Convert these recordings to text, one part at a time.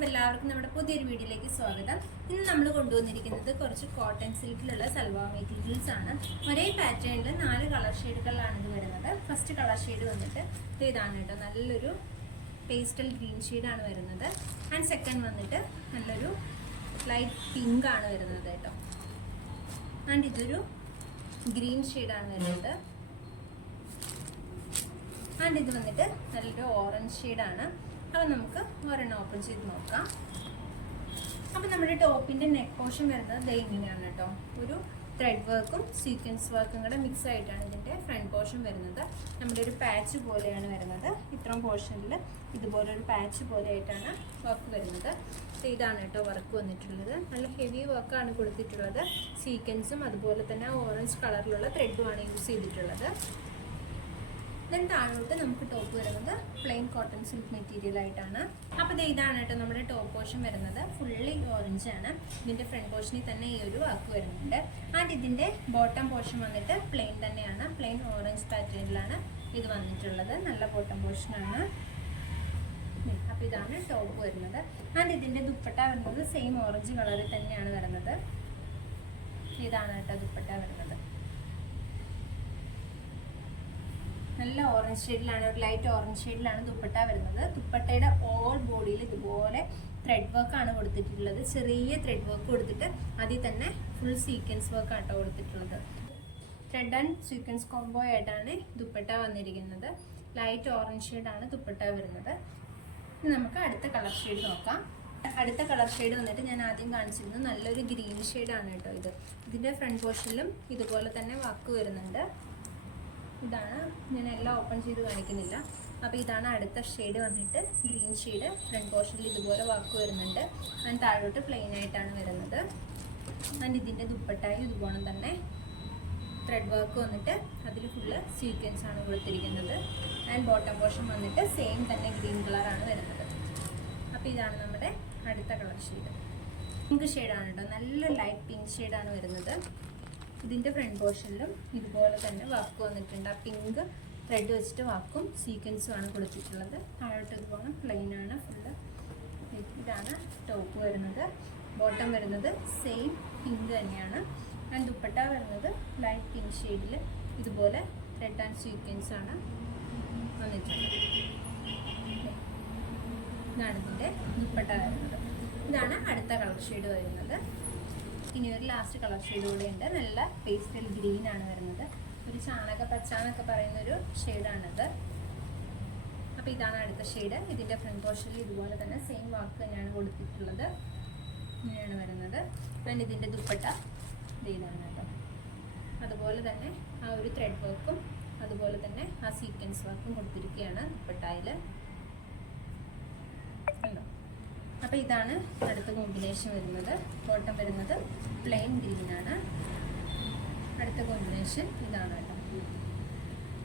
അപ്പോൾ എല്ലാവർക്കും നമ്മുടെ പുതിയൊരു വീഡിയോയിലേക്ക് സ്വാഗതം. ഇന്ന് നമ്മൾ കൊണ്ടുവന്നിരിക്കുന്നത് കുറച്ച് കോട്ടൺ സിൽക്കിലുള്ള സൽവാർ മെറ്റീരിയൽസ് ആണ്. ഒരേ പാറ്റേണിൽ നാല് കളർ ഷെയ്ഡുകളിലാണ് ഇത് വരുന്നത്. ഫസ്റ്റ് കളർ ഷെയ്ഡ് വന്നിട്ട് ഇത് ഇതാണ് കേട്ടോ. നല്ലൊരു പേസ്റ്റൽ ഗ്രീൻ ഷെയ്ഡാണ് വരുന്നത്. ആൻഡ് സെക്കൻഡ് വന്നിട്ട് നല്ലൊരു ലൈറ്റ് പിങ്ക് ആണ് വരുന്നത് കേട്ടോ. ആൻഡ് ഇതൊരു ഗ്രീൻ ഷെയ്ഡാണ് വരുന്നത്. ആൻഡ് ഇത് വന്നിട്ട് നല്ലൊരു ഓറഞ്ച് ഷെയ്ഡാണ് അപ്പോൾ നമുക്ക് ഒരെണ്ണം ഓപ്പൺ ചെയ്ത് നോക്കാം. അപ്പോൾ നമ്മുടെ ടോപ്പിന്റെ നെക്ക് പോർഷൻ വരുന്നത് ഇങ്ങനെയാണ് കേട്ടോ. ഒരു ത്രെഡ് വർക്കും സീക്വൻസ് വർക്കും കൂടെ മിക്സ് ആയിട്ടാണ് ഇതിന്റെ ഫ്രണ്ട് പോർഷൻ വരുന്നത്. നമ്മുടെ ഒരു പാച്ച് പോലെയാണ് വരുന്നത്. ഇത്രയും പോർഷനിൽ ഇതുപോലെ ഒരു പാച്ച് പോലെ ആയിട്ടാണ് വർക്ക് വരുന്നത് ഇതാണ് കേട്ടോ വർക്ക് വന്നിട്ടുള്ളത്. നല്ല ഹെവി വർക്കാണ് കൊടുത്തിട്ടുള്ളത്. സീക്വൻസും അതുപോലെ തന്നെ ഓറഞ്ച് കളറിലുള്ള ത്രെഡുമാണ് യൂസ് ചെയ്തിട്ടുള്ളത്. ദെൻ താഴോട്ട് നമുക്ക് ടോപ്പ് വരുന്നത് പ്ലെയിൻ കോട്ടൺ സിൽക്ക് മെറ്റീരിയൽ ആയിട്ടാണ്. അപ്പോൾ ഇത് ഇതാണ് കേട്ടോ നമ്മുടെ ടോപ്പ് പോർഷൻ വരുന്നത്. ഫുള്ളി ഓറഞ്ച് ആണ്. ഇതിന്റെ ഫ്രണ്ട് പോർഷനിൽ തന്നെ ഈ ഒരു വർക്ക് വരുന്നുണ്ട്. ആൻഡ് ഇതിന്റെ ബോട്ടം പോർഷൻ വന്നിട്ട് പ്ലെയിൻ തന്നെയാണ്. പ്ലെയിൻ ഓറഞ്ച് പാറ്റേണിലാണ് ഇത് വന്നിട്ടുള്ളത്. നല്ല ബോട്ടം പോർഷനാണ് അപ്പോൾ ഇതാണ് ടോപ്പ് വരുന്നത്. ആൻഡ് ഇതിന്റെ ദുപ്പട്ട വരുന്നത് സെയിം ഓറഞ്ച് കളറിൽ തന്നെയാണ് വരുന്നത്. ഇതാണ് കേട്ടോ ദുപ്പട്ട വരുന്നത്. നല്ല ഓറഞ്ച് ഷെയ്ഡിലാണ് ഒരു ലൈറ്റ് ഓറഞ്ച് ഷെയ്ഡിലാണ് ദുപ്പട്ട വരുന്നത്. ദുപ്പട്ടയുടെ ഓൾ ബോഡിയിൽ ഇതുപോലെ ത്രെഡ് വർക്ക് ആണ് കൊടുത്തിട്ടുള്ളത്. ചെറിയ ത്രെഡ് വർക്ക് കൊടുത്തിട്ട് അതിൽ തന്നെ ഫുൾ സീക്വൻസ് വർക്ക് ആട്ടോ കൊടുത്തിട്ടുള്ളത്. ത്രെഡ് ആൻഡ് സീക്വൻസ് കോംബോ ആയിട്ടാണ് ദുപ്പട്ട വന്നിരിക്കുന്നത്. ലൈറ്റ് ഓറഞ്ച് ഷെയ്ഡാണ് ദുപ്പട്ട വരുന്നത്. ഇനി നമുക്ക് അടുത്ത കളർ ഷെയ്ഡ് നോക്കാം. അടുത്ത കളർ ഷെയ്ഡ് വന്നിട്ട് ഞാൻ ആദ്യം കാണിച്ചിരുന്നത് നല്ലൊരു ഗ്രീൻ ഷെയ്ഡാണ് കേട്ടോ ഇത്. ഇതിന്റെ ഫ്രണ്ട് പോർഷനിലും ഇതുപോലെ തന്നെ വർക്ക് വരുന്നുണ്ട്. ഇതാണ്. ഞാൻ എല്ലാം ഓപ്പൺ ചെയ്ത് കാണിക്കുന്നില്ല. അപ്പോൾ ഇതാണ് അടുത്ത ഷെയ്ഡ് വന്നിട്ട് ഗ്രീൻ ഷെയ്ഡ് ഫ്രണ്ട് പോർഷനിൽ ഇതുപോലെ വാക്ക് വരുന്നുണ്ട്. ആൻഡ് താഴോട്ട് പ്ലെയിൻ ആയിട്ടാണ് വരുന്നത്. ആൻഡ് ഇതിന്റെ ദുപ്പട്ടായി ഇതുപോലെ തന്നെ ത്രെഡ് വർക്ക് വന്നിട്ട് അതിൽ ഫുള്ള് സീക്വൻസ് ആണ് കൊടുത്തിരിക്കുന്നത്. ആൻഡ് ബോട്ടം പോർഷൻ വന്നിട്ട് സെയിം തന്നെ ഗ്രീൻ കളറാണ് വരുന്നത്. അപ്പോൾ ഇതാണ് നമ്മുടെ അടുത്ത കളർ ഷെയ്ഡ് പിങ്ക് ഷെയ്ഡാണ് കേട്ടോ നല്ല ലൈറ്റ് പിങ്ക് ഷെയ്ഡാണ് വരുന്നത്. ഇതിന്റെ ഫ്രണ്ട് പോർഷനിലും ഇതുപോലെ തന്നെ വർക്ക് വന്നിട്ടുണ്ട്. ആ പിങ്ക് ത്രെഡ് വെച്ചിട്ട് വർക്കും സീക്വൻസും ആണ് കൊടുത്തിട്ടുള്ളത്. താഴോട്ട് ഇതുപോലെ പ്ലെയിൻ ആണ്. ഫുള്ള് ഇതാണ് ടോപ്പ് വരുന്നത്. ബോട്ടം വരുന്നത് സെയിം പിങ്ക് തന്നെയാണ്. ആൻഡ് ദുപ്പട്ട വരുന്നത് ലൈറ്റ് പിങ്ക് ഷെയ്ഡിൽ ഇതുപോലെ ത്രെഡ് ആൻഡ് സീക്വൻസ് ആണ് വന്നിട്ടുള്ളത്. ഇതാണ് ഇതിന്റെ ദുപ്പട്ട വരുന്നത്. ഇതാണ് അടുത്ത കളർ ഷെയ്ഡ് വരുന്നത്. ഇനി ഒരു ലാസ്റ്റ് കളർ ഷെയ്ഡ് ഉണ്ട്. നല്ല പേസ്റ്റൽ ഗ്രീൻ ആണ് വരുന്നത്. ഒരു ചാണക പച്ച എന്നൊക്കെ പറയുന്ന ഒരു ഷെയ്ഡാണിത് അപ്പോൾ ഇതാണ് അടുത്ത ഷെയ്ഡ് ഇതിന്റെ ഫ്രണ്ട് പോർഷനിൽ ഇതുപോലെ തന്നെ സെയിം വർക്ക് തന്നെയാണ് കൊടുത്തിട്ടുള്ളത്. ഇങ്ങനെയാണ് വരുന്നത്. പിന്നെ ഇതിന്റെ ദുപ്പട്ട ഇത് ഇതാണ് കേട്ടോ. അതുപോലെ തന്നെ ആ ഒരു ത്രെഡ് വർക്കും അതുപോലെ തന്നെ ആ സീക്വൻസ് വർക്കും കൊടുത്തിരിക്കുകയാണ് ദുപ്പട്ടായിൽ അപ്പോൾ ഇതാണ് അടുത്ത കോമ്പിനേഷൻ വരുന്നത്. ബോട്ടം വരുന്നത് പ്ലെയിൻ ഗ്രീൻ ആണ്. അടുത്ത കോമ്പിനേഷൻ ഇതാണ് കേട്ടോ.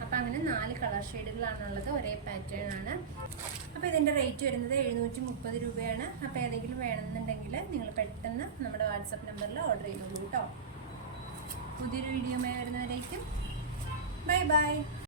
അപ്പോൾ അങ്ങനെ നാല് കളർ ഷെയ്ഡുകളാണുള്ളത് ഒരേ പാറ്റേൺ ആണ്. അപ്പോൾ ഇതിന്റെ റേറ്റ് വരുന്നത് എഴുന്നൂറ്റി മുപ്പത് രൂപയാണ്. അപ്പോൾ ഏതെങ്കിലും വേണമെന്നുണ്ടെങ്കിൽ നിങ്ങൾ പെട്ടെന്ന് നമ്മുടെ വാട്സപ്പ് നമ്പറിൽ ഓർഡർ ചെയ്തോളൂ കേട്ടോ. പുതിയൊരു വീഡിയോ വരുന്നവരേക്കും. Bye bye